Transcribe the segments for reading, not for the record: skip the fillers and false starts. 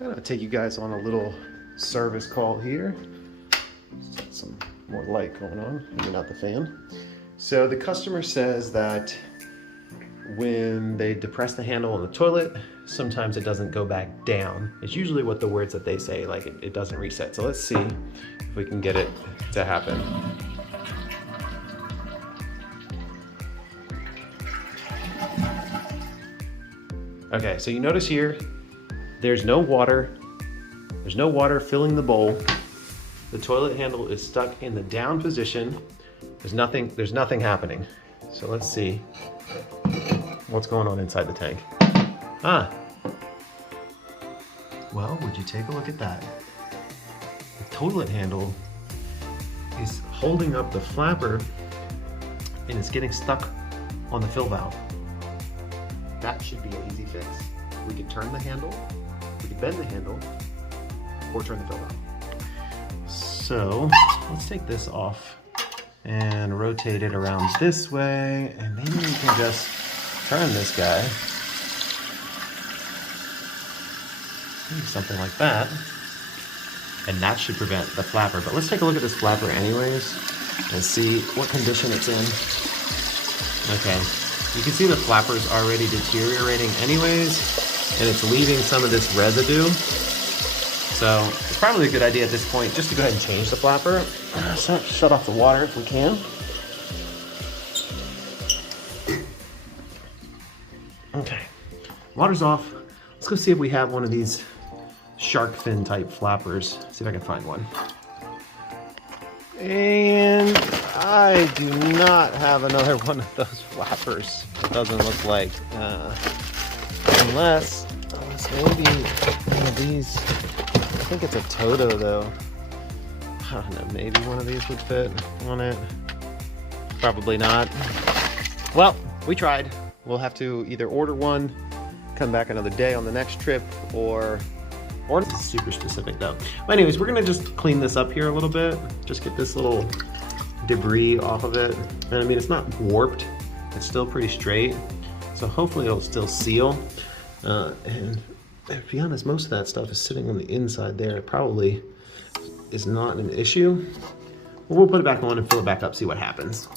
I'm gonna take you guys on a little service call here. Some more light going on, maybe not the fan. So the customer says that when they depress the handle on the toilet, sometimes it doesn't go back down. It's usually what the words that they say, like it doesn't reset. So let's see if we can get it to happen. Okay, so you notice here, there's no water. There's no water filling the bowl. The toilet handle is stuck in the down position. There's nothing happening. So let's see what's going on inside the tank. Ah. Well, would you take a look at that? The toilet handle is holding up the flapper and it's getting stuck on the fill valve. That should be an easy fix. We could turn the handle, we could bend the handle, or turn the fill valve. So let's take this off and rotate it around this way, and maybe we can just turn this guy. Maybe something like that. And that should prevent the flapper. But let's take a look at this flapper anyways and see what condition it's in. Okay, you can see the flapper's already deteriorating anyways, and it's leaving some of this residue. So it's probably a good idea at this point just to go ahead and change the flapper. Shut off the water if we can. Okay, water's off. Let's go see if we have one of these shark fin type flappers. See if I can find one. And I do not have another one of those flappers. It doesn't look like, unless maybe one of these. I think it's a Toto though. I don't know, maybe one of these would fit on it. Probably not. Well, we tried. We'll have to either order one, come back another day on the next trip, or it's super specific though. But anyways, we're gonna just clean this up here a little bit. Just get this little debris off of it. And I mean, it's not warped. It's still pretty straight. So hopefully it'll still seal. And to be honest, most of that stuff is sitting on the inside there. It probably is not an issue. We'll put it back on and fill it back up, see what happens.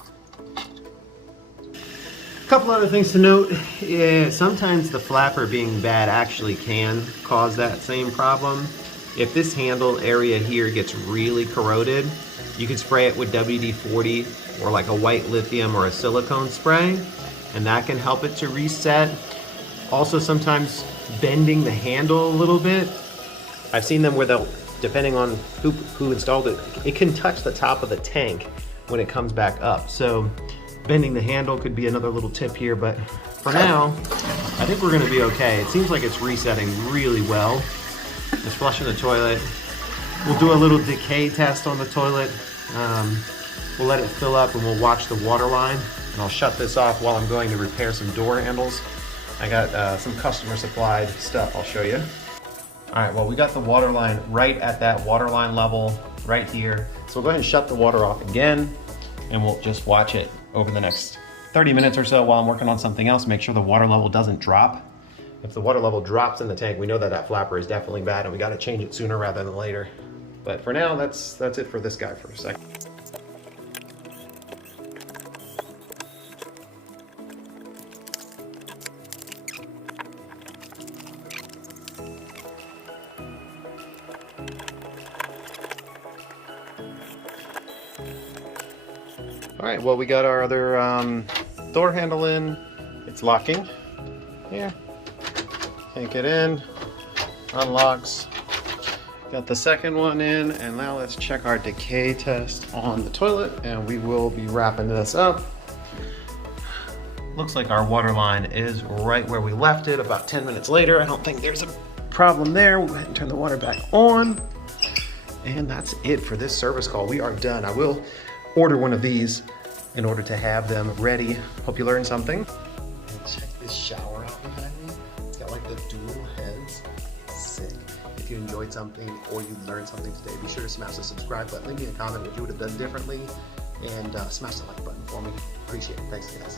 A couple other things to note. Sometimes the flapper being bad actually can cause that same problem. If this handle area here gets really corroded, you can spray it with WD-40 or like a white lithium or a silicone spray, and that can help it to reset. Also, sometimes bending the handle a little bit. I've seen them where they'll, depending on who installed it, it can touch the top of the tank when it comes back up. So bending the handle could be another little tip here, but for now, I think we're gonna be okay. It seems like it's resetting really well. Just flushing the toilet. We'll do a little decay test on the toilet. We'll let it fill up and we'll watch the water line. And I'll shut this off while I'm going to repair some door handles. I got some customer supplied stuff I'll show you. All right, well, we got the water line right at that water line level right here. So we'll go ahead and shut the water off again, and we'll just watch it over the next 30 minutes or so while I'm working on something else. Make sure the water level doesn't drop. If the water level drops in the tank, we know that that flapper is definitely bad and we gotta change it sooner rather than later. But for now, that's it for this guy for a second. All right, well, we got our other door handle in. It's locking. Here. Can't get in. Unlocks. Got the second one in, and now let's check our decay test on the toilet, and we will be wrapping this up. Looks like our water line is right where we left it about 10 minutes later. I don't think there's a problem there. We'll go ahead and turn the water back on. And that's it for this service call. We are done. I will order one of these in order to have them ready. Hope you learned something. And check this shower out behind me. It's got like the dual heads. Sick. If you enjoyed something or you learned something today, be sure to smash the subscribe button. Leave me a comment what you would have done differently, and smash the like button for me. Appreciate it. Thanks, guys.